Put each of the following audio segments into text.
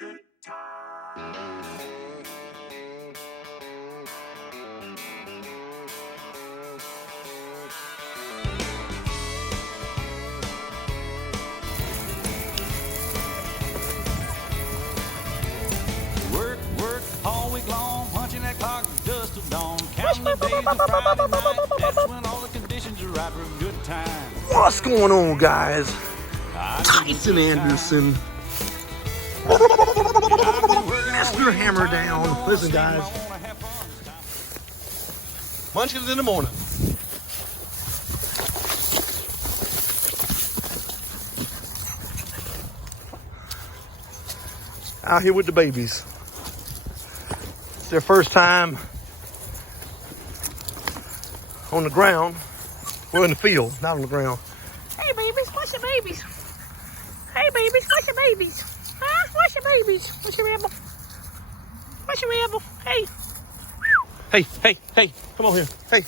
Work all week long, punching that clock just till dawn, counting the days to Friday night. That's when all the conditions are right for a good time. What's going on, guys? Tyson Anderson. Mr. Hammer Down. Listen, guys. Munchkins in the morning. Out here with the babies. It's their first time on the ground. Well, in the field, not on the ground. Hey babies, what's your babies? Hey babies, what's your babies? Huh? What's your babies? What's your rebel? What's your rebel? Hey. Hey, come on here. Hey.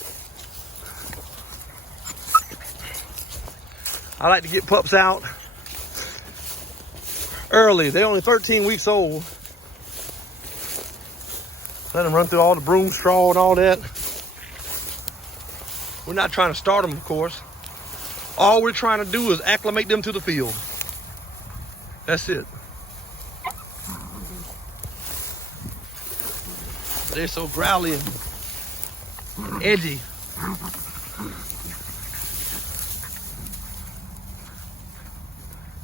I like to get pups out early. They're only 13 weeks old. Let them run through all the broom straw and all that. We're not trying to start them, of course. All we're trying to do is acclimate them to the field. That's it. They're so growly and edgy.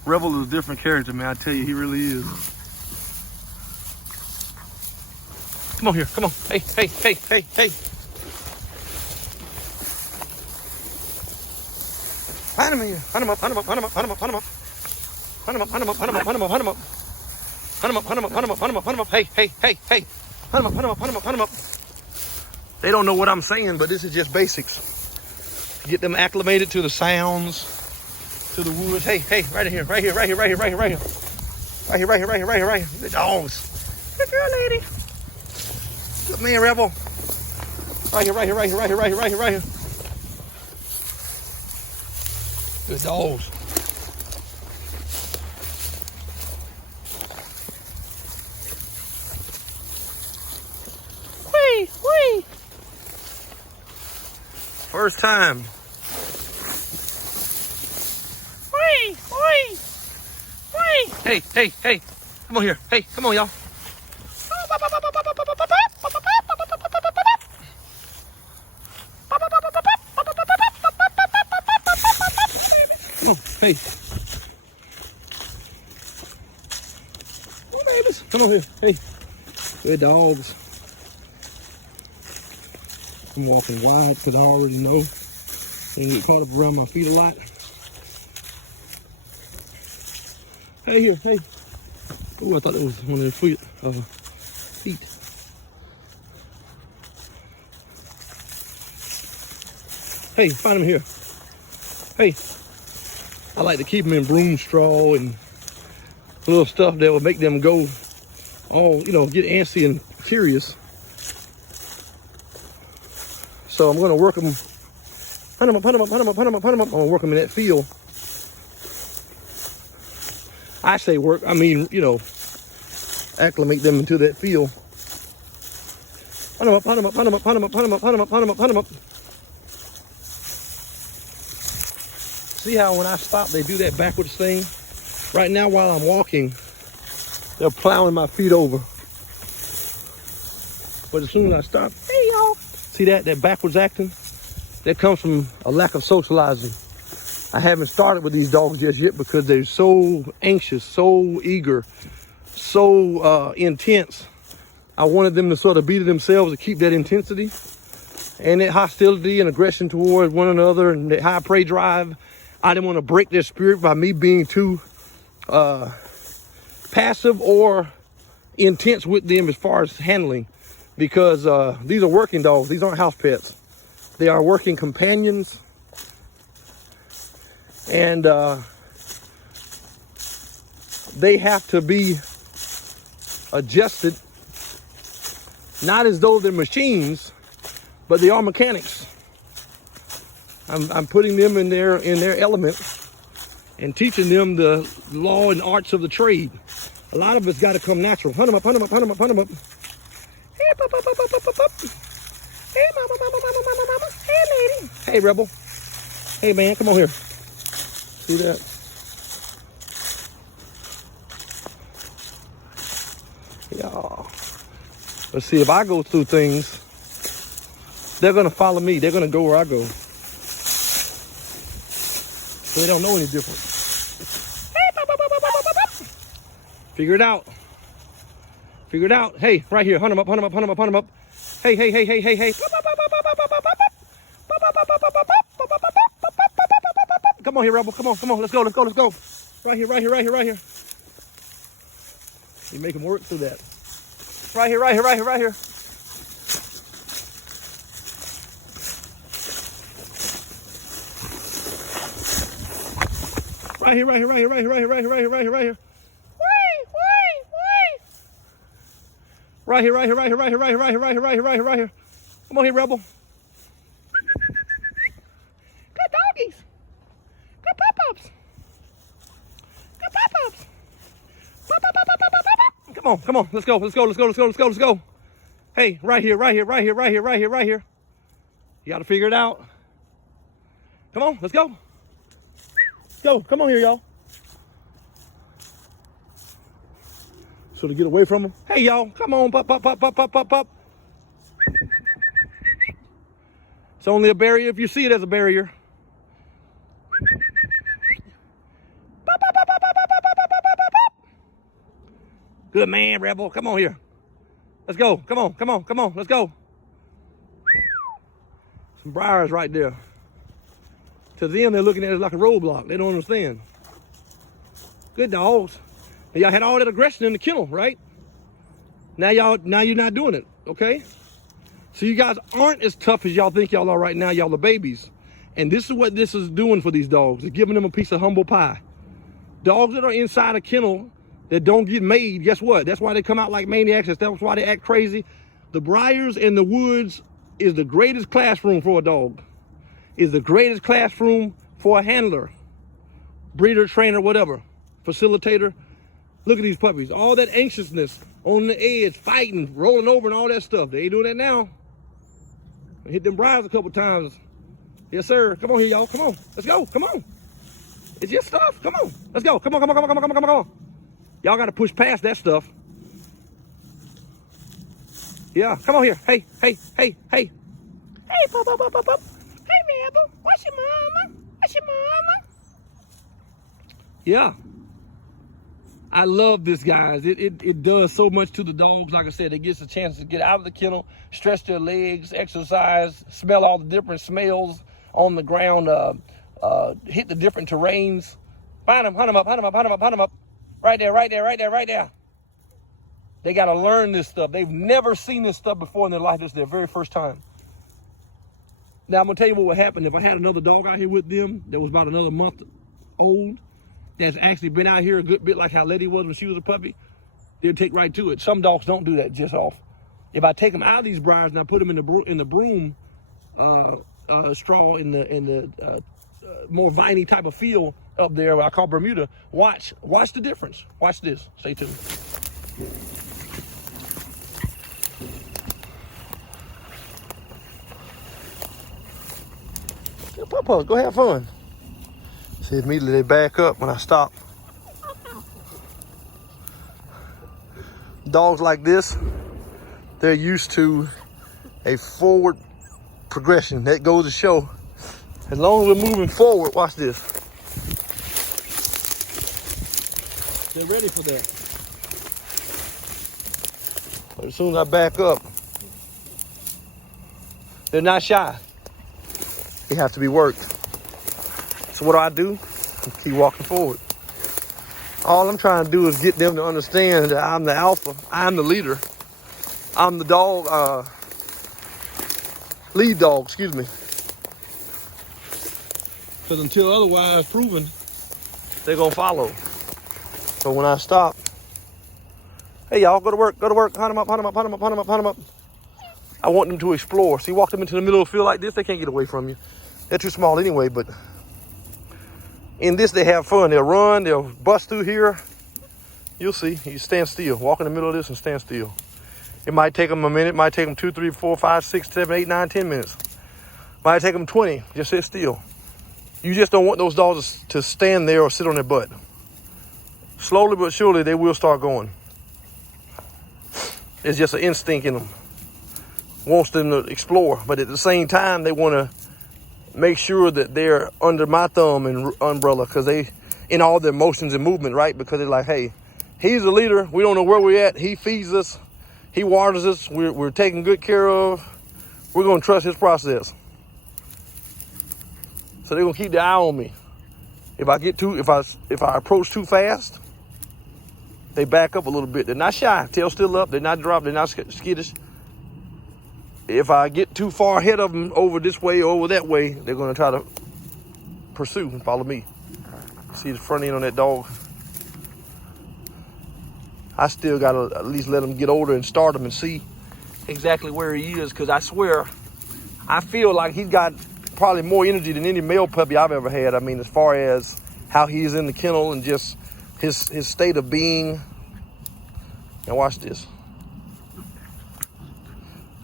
Rebel is a different character, man. I tell you, he really is. Come on here, come on. Hey. Find him here. Hunt him up. Hunt him up. Hey. Hunt him up. They don't know what I'm saying, but this is just basics. Get them acclimated to the sounds, to the woods. Hey, right here. Right here. The dogs. Good girl, lady. Good man, Rebel. Right here. Good dogs. Wee. First time. Wee. Hey. Come on here. Hey, come on, y'all. Come on, hey. Come on, babies. Come on here. Hey. Good dogs. I'm walking wide because I already know they get caught up around my feet a lot. Hey here, hey. Oh, I thought that was one of their feet. Hey, find them here. Hey. I like to keep them in broom straw and little stuff that will make them go all, get antsy and curious. So I'm going to work them. Hunt them up. I'm going to work them in that field. I say work, I mean, acclimate them into that field. Hunt them up. See how when I stop, they do that backwards thing? Right now, while I'm walking, they're plowing my feet over. But as soon as I stop, hey y'all, see that backwards acting? That comes from a lack of socializing. I haven't started with these dogs just yet because they're so anxious, so eager, so intense. I wanted them to sort of be to themselves to keep that intensity and that hostility and aggression towards one another and that high prey drive. I didn't want to break their spirit by me being too passive or intense with them as far as handling, because these are working dogs. These aren't house pets. They are working companions, and they have to be adjusted, not as though they're machines, but they are mechanics. I'm putting them in their element and teaching them the law and arts of the trade. A lot of it's got to come natural. Hunt them up, hunt them up, hunt them up, hunt them up. Hey, pup, pup, pup, pup, pup, pup. Hey, mama, mama, mama, mama, mama. Hey, lady. Hey, rebel. Hey, man, come on here. See that? Yeah. Let's see, if I go through things, they're going to follow me. They're going to go where I go. So they don't know any different. Figure it out. Figure it out. Hey, right here. Hunt them up, hunt them up, hunt them up, hunt them up. Hey, hey, hey, hey, hey, hey. Come on here, rebel. Come on, come on. Let's go, let's go, let's go. Right here, right here, right here, right here. You make them work through that. Right here, right here, right here, right here. Right here, right here, right here, right here, right here, right here, right here, right here, right here. Right here, right here, right here, right here, right here, right here, right here, right here, right here, right here. Come on here, rebel. Good doggies. Good pop-ups. Good pop-ups. Pop-up-pop-up-pop-up. Come on, come on. Let's go, let's go, let's go, let's go, let's go, let's go. Hey, right here, right here, right here, right here, right here, right here. You got to figure it out. Come on, let's go. Let's go. Come on here, y'all. So to get away from them. Hey, y'all, come on, pop, pop, pop, pop, pop, pop, pop. It's only a barrier if you see it as a barrier. Pop, pop, pop, pop, pop, pop, pop, pop, pop, pop, pop. Good man, rebel. Come on here. Let's go. Come on, come on, come on. Let's go. Some briars right there. To them, they're looking at it like a roadblock. They don't understand. Good dogs. Y'all had all that aggression in the kennel, right? Now you're not doing it, okay? So you guys aren't as tough as y'all think y'all are right now. Y'all are babies. And this is what this is doing for these dogs. It's giving them a piece of humble pie. Dogs that are inside a kennel that don't get made, guess what? That's why they come out like maniacs. That's why they act crazy. The briars and the woods is the greatest classroom for a dog. Is the greatest classroom for a handler, breeder, trainer, whatever, facilitator. Look at these puppies. All that anxiousness on the edge, fighting, rolling over and all that stuff. They ain't doing that now. I hit them briars a couple times. Yes, sir. Come on here, y'all. Come on. Let's go. Come on. It's your stuff. Come on. Let's go. Come on, come on, come on, come on, come on, come on. Y'all got to push past that stuff. Yeah. Come on here. Hey, hey, hey, hey. Hey, pop, pop, pop, pop, pop. Hey, Rebel. What's your mama? What's your mama? Yeah. I love this, guys. It does so much to the dogs. Like I said, it gets a chance to get out of the kennel, stretch their legs, exercise, smell all the different smells on the ground, hit the different terrains. Find them, hunt them up, hunt them up, hunt them up, hunt them up. Right there, right there, right there, right there. They got to learn this stuff. They've never seen this stuff before in their life. This is their very first time. Now, I'm going to tell you what would happen if I had another dog out here with them that was about another month old, that's actually been out here a good bit like how Letty was when she was a puppy. They'll take right to it. Some dogs don't do that just off. If I take them out of these briars and I put them in the broom straw in the more viney type of feel up there, what I call Bermuda, watch the difference. Watch this. Stay tuned. Yeah, Papa, go have fun. See, immediately they back up when I stop. Dogs like this, they're used to a forward progression. That goes to show, as long as we're moving forward, watch this. They're ready for that. But as soon as I back up, they're not shy. They have to be worked. So what do? Keep walking forward. All I'm trying to do is get them to understand that I'm the alpha. I'm the leader. I'm the dog, lead dog, excuse me. Because until otherwise proven, they're going to follow. So when I stop, hey, y'all, go to work, hunt them up, hunt them up, hunt them up, hunt them up, hunt them up. I want them to explore. See, walk them into the middle of the field like this, they can't get away from you. They're too small anyway, but in this, they have fun. They'll run, they'll bust through here. You'll see. You stand still. Walk in the middle of this and stand still. It might take them a minute. It might take them 2, 3, 4, 5, 6, 7, 8, 9, 10 minutes. Might take them 20. Just sit still. You just don't want those dogs to stand there or sit on their butt. Slowly but surely, they will start going. It's just an instinct in them. Wants them to explore. But at the same time, they want to make sure that they're under my thumb and umbrella, because they, in all their motions and movement, right? Because they're like, hey, he's the leader. We don't know where we're at. He feeds us. He waters us. We're taken good care of. We're going to trust his process. So they're going to keep their eye on me. If I approach too fast, they back up a little bit. They're not shy. Tail still up. They're not dropped. They're not skittish. If I get too far ahead of them over this way or over that way, they're going to try to pursue and follow me. See the front end on that dog? I still got to at least let him get older and start him and see exactly where he is, because I swear, I feel like he's got probably more energy than any male puppy I've ever had. I mean, as far as how he's in the kennel and just his state of being. Now watch this.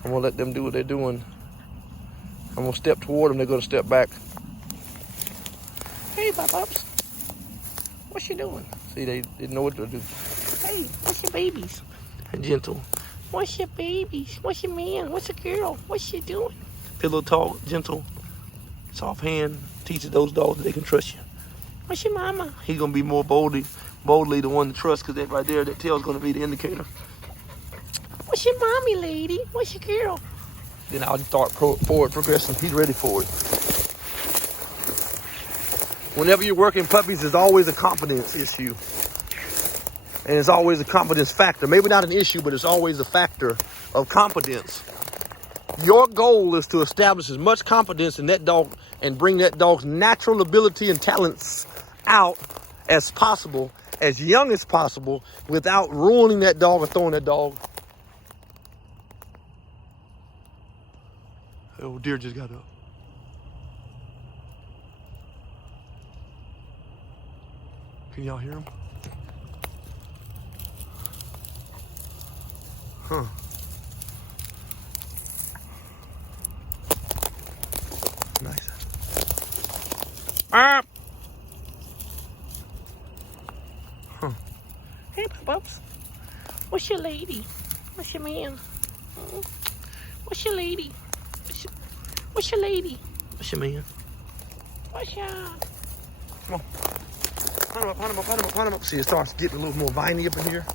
I'm gonna let them do what they're doing. I'm gonna step toward them, they're gonna step back. Hey, Pups. What you doing? See, they know what to do. Hey, what's your babies? Gentle. What's your babies? What's your man? What's your girl? What's she doing? Pillow talk, gentle, soft hand, teaches those dogs that they can trust you. What's your mama? He's gonna be more boldly the one to trust, because that right there, that tail's gonna be the indicator. What's your mommy, lady? What's your girl? Then I'll start forward progressing. He's ready for it. Whenever you're working puppies, there's always a confidence issue. And it's always a confidence factor. Maybe not an issue, but it's always a factor of confidence. Your goal is to establish as much confidence in that dog and bring that dog's natural ability and talents out as possible, as young as possible, without ruining that dog or throwing that dog. Oh, deer just got up. Can y'all hear him? Huh. Nice. Ah. Huh. Hey, Pups. What's your lady? What's your man? What's your lady? What's your lady? What's your man? What's your... Come on. Hunt him up, hunt him up, hunt him up, hunt him up. See, it starts getting a little more viney up in here.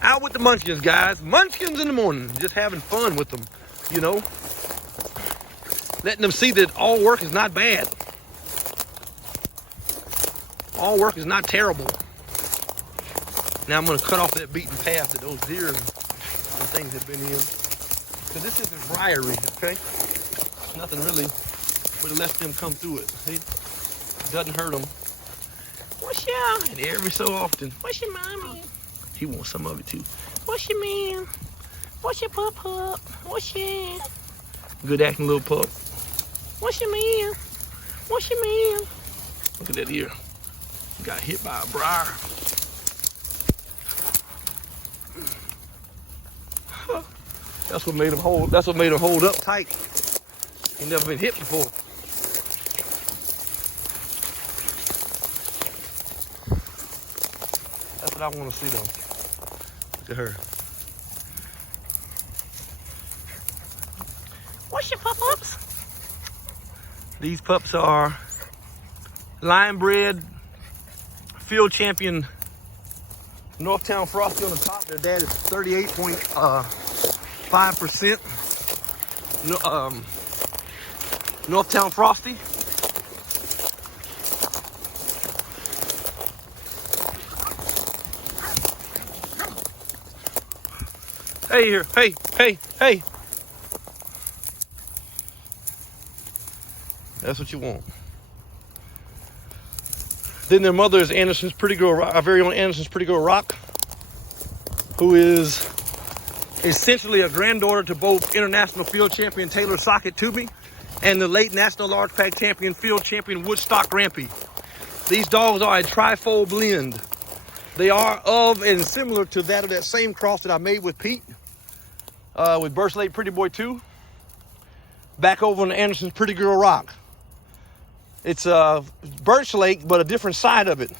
Out with the Munchkins, guys. Munchkins in the morning. Just having fun with them, you know. Letting them see that all work is not bad. All work is not terrible. Now I'm going to cut off that beaten path that those deer and things have been in. Because this isn't briary, okay? Nothing really would have let them come through it. See? It doesn't hurt them. What's your... And every so often, What's your mommy? he wants some of it too. What's your man? What's your pup? What's your... Good acting little pup. What's your man? What's your man? Look at that ear. Got hit by a briar. That's what made him hold. That's what made him hold up tight. He never been hit before. That's what I want to see though. Look at her. What's your pups? These pups are lion bred, field champion, Northtown Frosty on the top. Their dad is 38.5%. Northtown Frosty. Hey here, hey, hey, hey. That's what you want. Then their mother is Anderson's Pretty Girl Rock, our very own Anderson's Pretty Girl Rock, who is essentially a granddaughter to both international field champion Taylor Socket Toomey and the late national large pack champion, field champion Woodstock Rampy. These dogs are a trifold blend. They are of and similar to that of that same cross that I made with Pete, with Birch Lake Pretty Boy 2, back over on the Anderson's Pretty Girl Rock. It's Birch Lake, but a different side of it.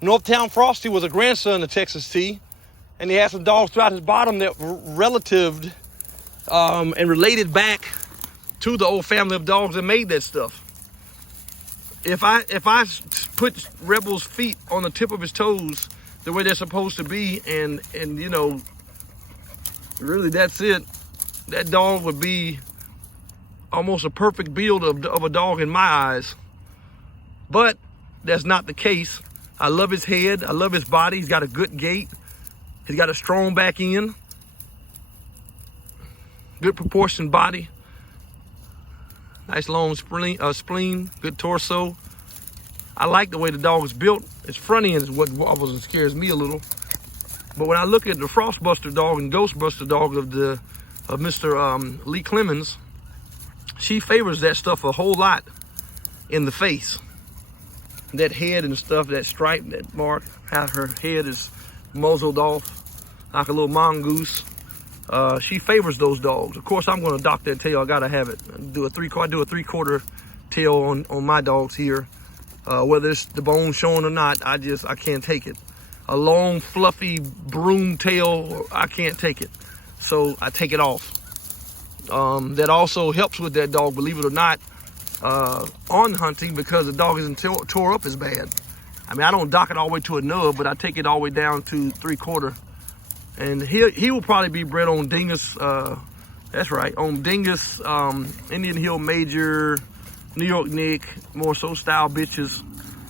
Northtown Frosty was a grandson of Texas T, and he had some dogs throughout his bottom that were relative and related back to the old family of dogs that made that stuff. If I put Rebel's feet on the tip of his toes the way they're supposed to be, and you know, really that's it, that dog would be almost a perfect build of a dog in my eyes. But that's not the case. I love his head. I love his body. He's got a good gait. He's got a strong back end. Good proportioned body. Nice long spleen. Good torso. I like the way the dog is built. His front end is what scares me a little. But when I look at the Frostbuster dog and Ghostbuster dog of Mr. Lee Clemens, she favors that stuff a whole lot in the face. That head and stuff, that stripe, that mark, how her head is muzzled off like a little mongoose. She favors those dogs. Of course, I'm going to dock that tail. I gotta have it. I do a three-quarter tail on my dogs here. Whether it's the bone showing or not, I can't take it. A long, fluffy broom tail, I can't take it. So I take it off. That also helps with that dog, believe it or not, on hunting, because the dog isn't tore up as bad. I mean, I don't dock it all the way to a nub, but I take it all the way down to 3/4. And he will probably be bred on Dingus, that's right, on Dingus, Indian Hill Major, New York Nick, more so style bitches,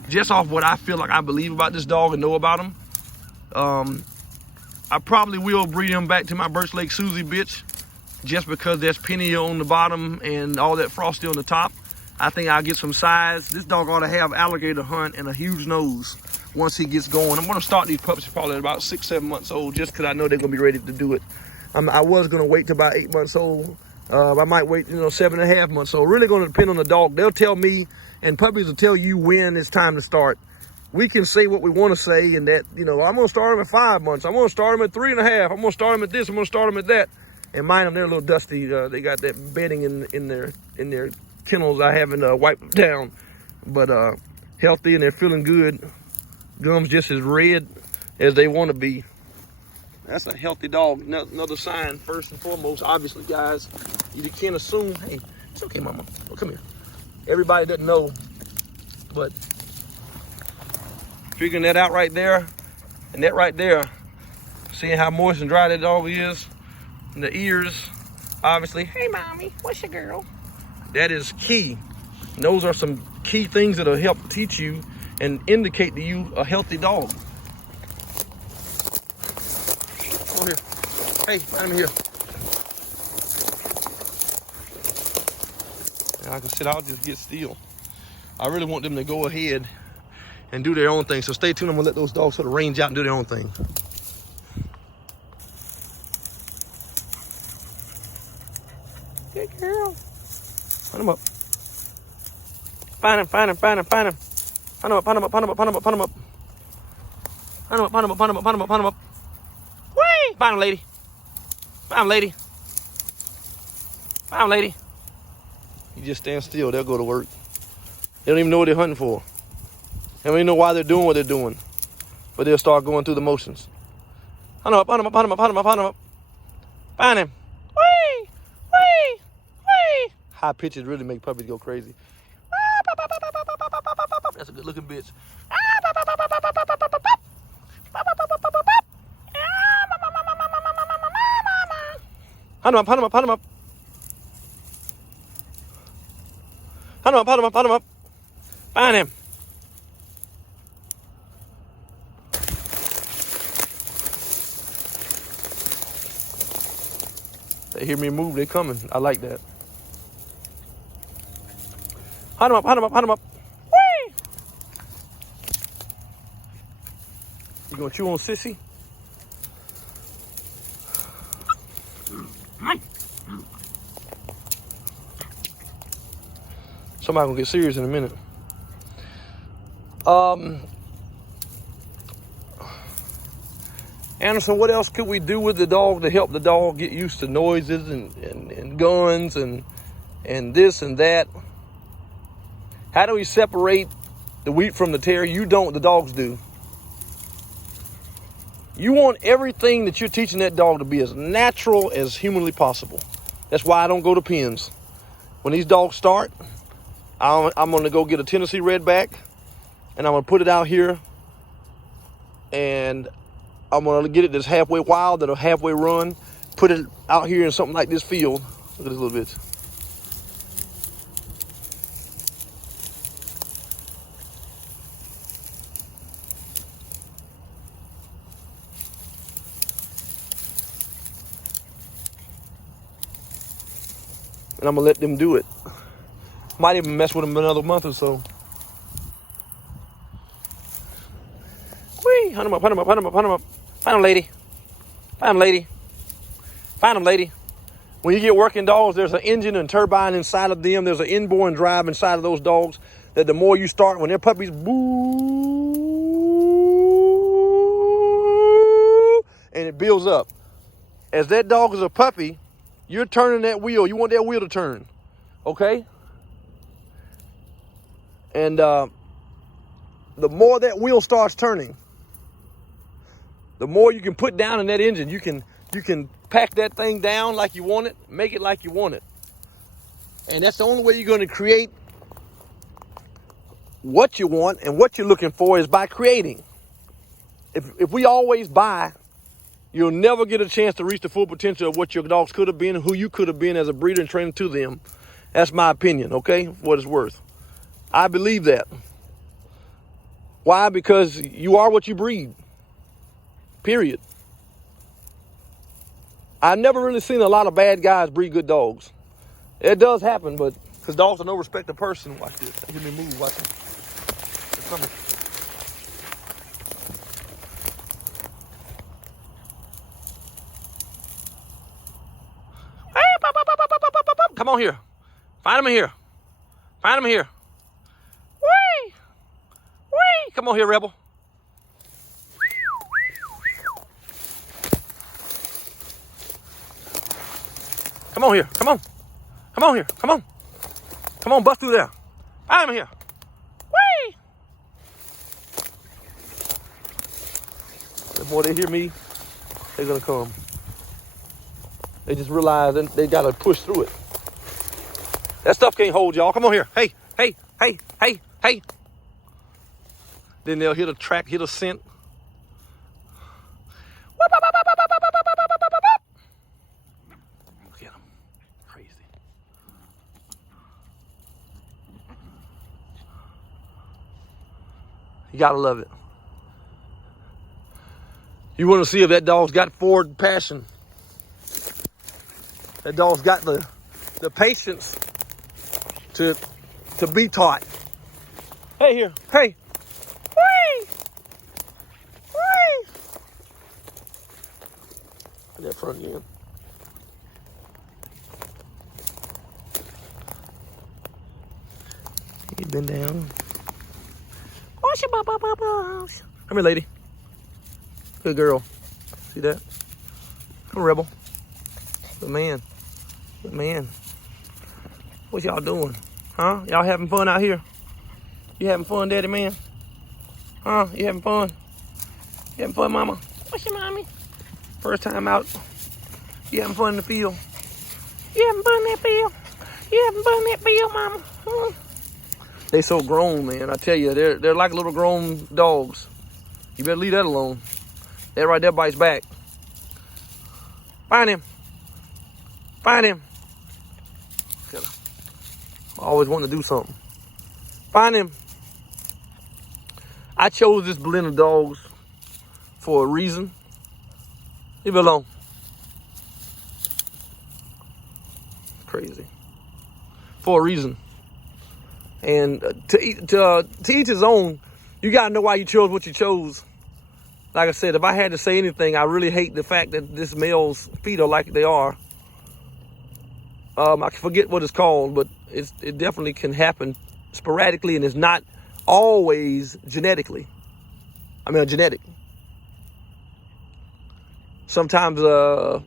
just off what I feel like I believe about this dog and know about him. I probably will breed him back to my Birch Lake Suzie bitch, just because there's penny on the bottom and all that frosty on the top. I think I'll get some size. This dog ought to have alligator hunt and a huge nose once he gets going. I'm going to start these pups probably at about 6-7 months old, just because I know they're going to be ready to do it. I was going to wait till about 8 months old. I might wait, 7.5 months old. Really going to depend on the dog. They'll tell me, and puppies will tell you when it's time to start. We can say what we want to say, and that, I'm going to start them at 5 months. I'm going to start them at 3.5. I'm going to start them at this. I'm going to start them at that. And mind them, they're a little dusty. They got that bedding in their kennels. I haven't wiped them down, but healthy, and they're feeling good. Gums just as red as they want to be. That's a healthy dog. Another sign, first and foremost, obviously, guys, you can't assume, hey, it's okay, mama. Oh, come here. Everybody doesn't know, but figuring that out right there, and that right there, seeing how moist and dry that dog is, and the ears, obviously, hey, mommy, what's your girl? That is key. And those are some key things that'll help teach you and indicate to you a healthy dog. Come here. Hey, I'm here. And like I said, I'll just get still. I really want them to go ahead and do their own thing. So stay tuned. I'm gonna let those dogs sort of range out and do their own thing. Good girl. Find him up. Find him. Find him up. Find him up. Whee! Find him, lady. Find him, lady. You just stand still, they'll go to work. They don't even know what they're hunting for. They don't even know why they're doing what they're doing. But they'll start going through the motions. Find him up. Find him. Whee! High pitches really make puppies go crazy. That's a good looking bitch. Hunt him up. Find him. They hear me move, they coming. I like that. Hunt him up. Whee! You gonna chew on Sissy? Somebody gonna get serious in a minute. Anderson, what else could we do with the dog to help the dog get used to noises and guns and this and that? How do we separate the wheat from the tare? You don't, the dogs do. You want everything that you're teaching that dog to be as natural as humanly possible. That's why I don't go to pens. When these dogs start, I'm gonna go get a Tennessee Redback and I'm gonna put it out here and I'm gonna get it that's halfway wild, that'll halfway run, put it out here in something like this field. Look at this little bitch. And I'm gonna let them do it. Might even mess with them another month or so. Whee! Hunt him up, hunt him up, hunt him up, hunt him up. Find him, lady. Find him, lady. Find him, lady. When you get working dogs, there's an engine and turbine inside of them. There's an inborn drive inside of those dogs that the more you start, when they're puppies, boo, and it builds up. As that dog is a puppy, you're turning that wheel. You want that wheel to turn, okay? And the more that wheel starts turning, the more you can put down in that engine. You can pack that thing down like you want it, make it like you want it. And that's the only way you're going to create what you want, and what you're looking for is by creating. If we always buy, you'll never get a chance to reach the full potential of what your dogs could have been, who you could have been as a breeder and trainer to them. That's my opinion, okay? For what it's worth. I believe that. Why? Because you are what you breed. Period. I've never really seen a lot of bad guys breed good dogs. It does happen, but because dogs are no respected person. Watch this. Hear me move. Watch it. They're coming. Come on here. Find him in here. Find him in here. Whee! Whee! Come on here, Rebel. Come on here. Come on. Come on here. Come on. Come on, bust through there. Find him here. Whee! The more they hear me, they're going to come. They just realize they got to push through it. That stuff can't hold y'all. Come on here. Hey, hey, hey, hey, hey. Then they'll hit a track, hit a scent. Look at them. Crazy. You gotta love it. You want to see if that dog's got forward passion. That dog's got the patience to be taught. Hey here, hey. Whee! Whee! Put that front again. You been down. Come here, lady. Good girl. See that? Come, Rebel. Good man. Good man. What y'all doing? Huh? Y'all having fun out here? You having fun, daddy man? Huh? You having fun? You having fun, mama? What's your mommy? First time out. You having fun in the field? You having fun in that field? You having fun in that field, mama? Huh? They so grown, man. I tell you, they're like little grown dogs. You better leave that alone. That right there bites back. Find him. Find him. I always want to do something. Find him. I chose this blend of dogs for a reason. Leave it alone. Crazy. For a reason. And to each his own. You got to know why you chose what you chose. Like I said, if I had to say anything, I really hate the fact that this male's feet are like they are. I forget what it's called, but it definitely can happen sporadically, and it's not always genetically. I mean, genetic. Sometimes, you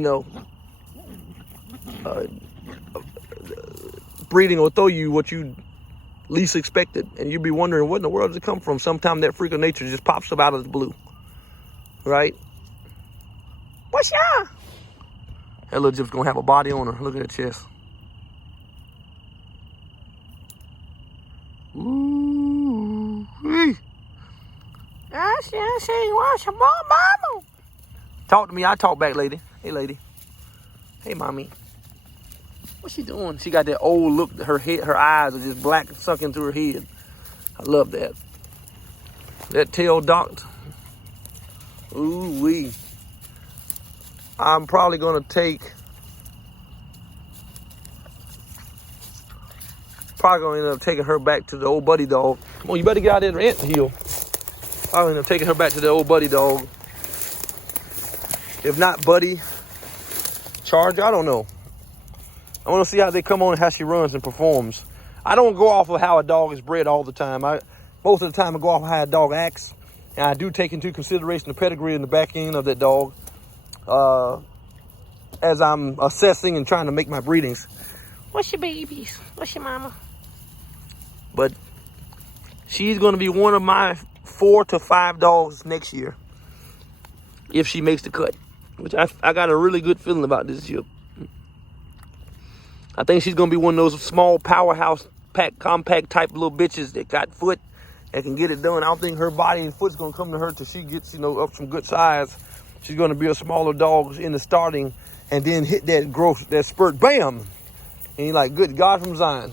know, breeding will throw you what you least expected, and you'll be wondering, what in the world does it come from? Sometimes that freak of nature just pops up out of the blue, right? What's y'all? That little Gyp's gonna have a body on her. Look at that chest. Ooh. I see you want some more mama. Talk to me. I talk back, lady. Hey, lady. Hey, mommy. What's she doing? She got that old look. Her head, her eyes are just black and sucking through her head. I love that. That tail docked. Ooh wee. I'm probably gonna end up taking her back to the old buddy dog. Come on, you better get out there and ant hill. I'll end up taking her back to the old buddy dog. If not buddy, Charger, I don't know. I want to see how they come on and how she runs and performs. I don't go off of how a dog is bred all the time. Most of the time I go off of how a dog acts. And I do take into consideration the pedigree in the back end of that dog as I'm assessing and trying to make my breedings. What's your babies? What's your mama? But she's going to be one of my 4 to 5 dogs next year if she makes the cut, which I got a really good feeling about this Gyp. I think she's going to be one of those small powerhouse compact type little bitches that got foot that can get it done. I don't think her body and foot's going to come to her till she gets, up some good size. She's going to be a smaller dog in the starting and then hit that growth, that spurt, bam. And you're like, good God from Zion.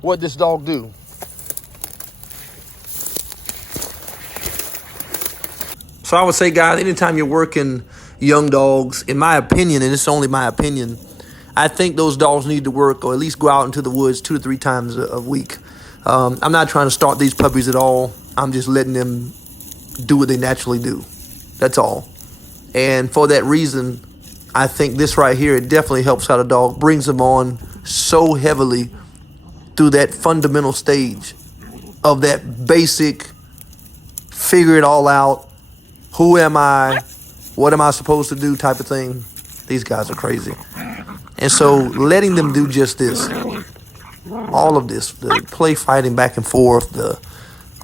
What'd this dog do? So I would say, guys, anytime you're working young dogs, in my opinion, and it's only my opinion, I think those dogs need to work or at least go out into the woods 2 to 3 times a week. I'm not trying to start these puppies at all. I'm just letting them do what they naturally do. That's all. And for that reason, I think this right here, it definitely helps out a dog, brings them on so heavily through that fundamental stage of that basic figure it all out. Who am I? What am I supposed to do type of thing. These guys are crazy. And so letting them do just this, all of this, the play fighting back and forth, the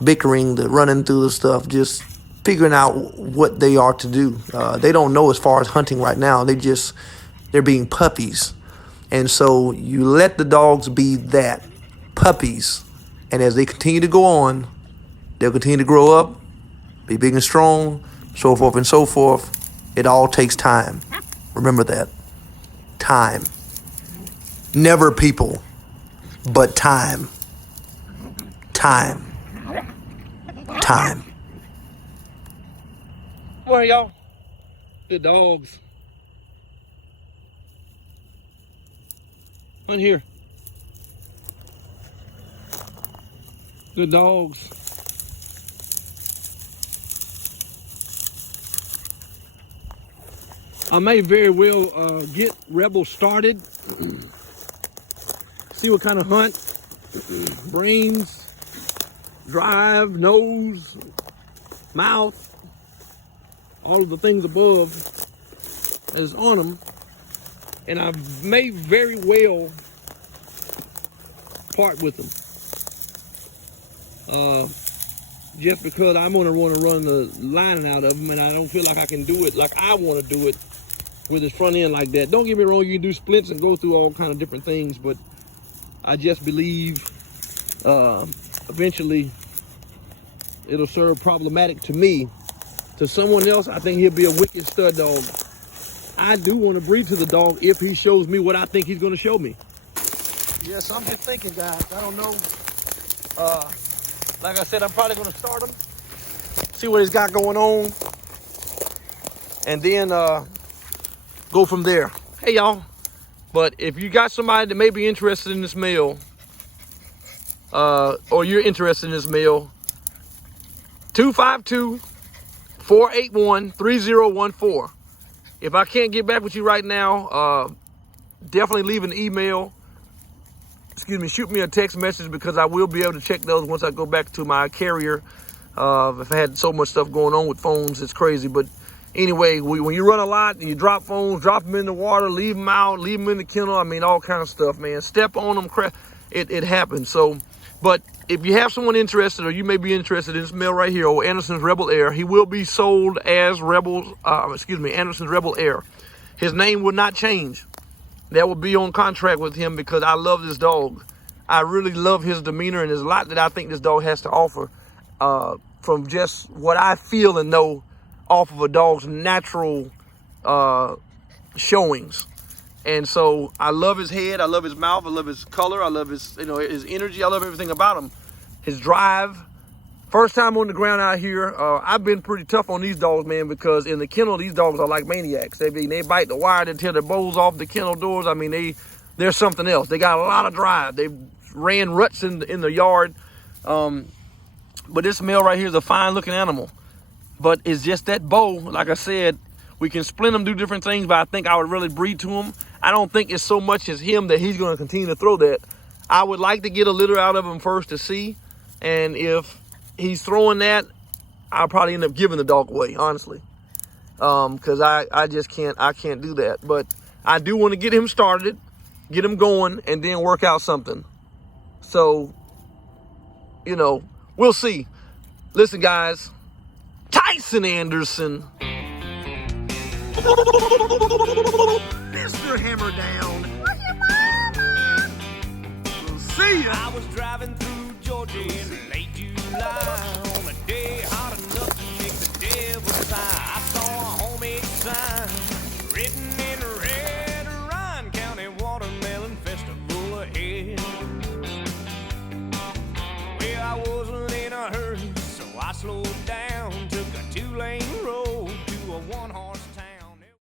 bickering, the running through the stuff, just figuring out what they are to do. They don't know as far as hunting right now. They're being puppies. And so you let the dogs be that, puppies. And as they continue to go on, they'll continue to grow up, be big and strong, so forth and so forth. It all takes time. Remember that. Time. Never people, but time. Time. Time. Where are y'all? The dogs. On here. The dogs. I may very well get Rebel started. See what kind of hunt, brains, drive, nose, mouth, all of the things above is on them. And I may very well part with them. Just because I'm gonna want to run the lining out of them, and I don't feel like I can do it like I want to do it with his front end like that. Don't get me wrong, you can do splits and go through all kind of different things, but I just believe eventually it'll serve problematic to me. To someone else, I think he'll be a wicked stud dog. I do want to breed to the dog if he shows me what I think he's going to show me. Yes, I'm just thinking, guys. I don't know. Like I said, I'm probably going to start him, see what he's got going on, and then go from there. Hey, y'all. But if you got somebody that may be interested in this male, or you're interested in this male, 252-481-3014. If I can't get back with you right now, definitely leave an email shoot me a text message because I will be able to check those once I go back to my carrier. If I had so much stuff going on with phones, it's crazy. But anyway, when you run a lot and you drop phones, drop them in the water, leave them out, leave them in the kennel. I mean, all kinds of stuff, man. Step on them, it happens. So, but if you have someone interested, or you may be interested in this male right here, old Anderson's Rebel Heir, he will be sold as Anderson's Rebel Heir. His name will not change. That will be on contract with him because I love this dog. I really love his demeanor, and there's a lot that I think this dog has to offer from just what I feel and know off of a dog's natural showings. And so I love his head, I love his mouth, I love his color, I love his, his energy, I love everything about him. His drive. First time on the ground out here, I've been pretty tough on these dogs, man, because in the kennel, these dogs are like maniacs. They bite the wire, they tear the bows off the kennel doors. I mean, they're something else. They got a lot of drive. They ran ruts in the yard. But this male right here is a fine looking animal. But it's just that bow, like I said, we can splint him, do different things, but I think I would really breed to him. I don't think it's so much as him that he's going to continue to throw that. I would like to get a litter out of him first to see. And if he's throwing that, I'll probably end up giving the dog away, honestly. Because I just can't do that. But I do want to get him started, get him going, and then work out something. So, we'll see. Listen, guys, Tyson Anderson. Mr. Hammer Down. We'll see ya. I was driving through Georgia in late July on a day hot enough to make the devil sigh. I saw a homemade sign written in red, Ryan County Watermelon Festival ahead. Well, I wasn't in a hurry, so I slowed down, took a 2-lane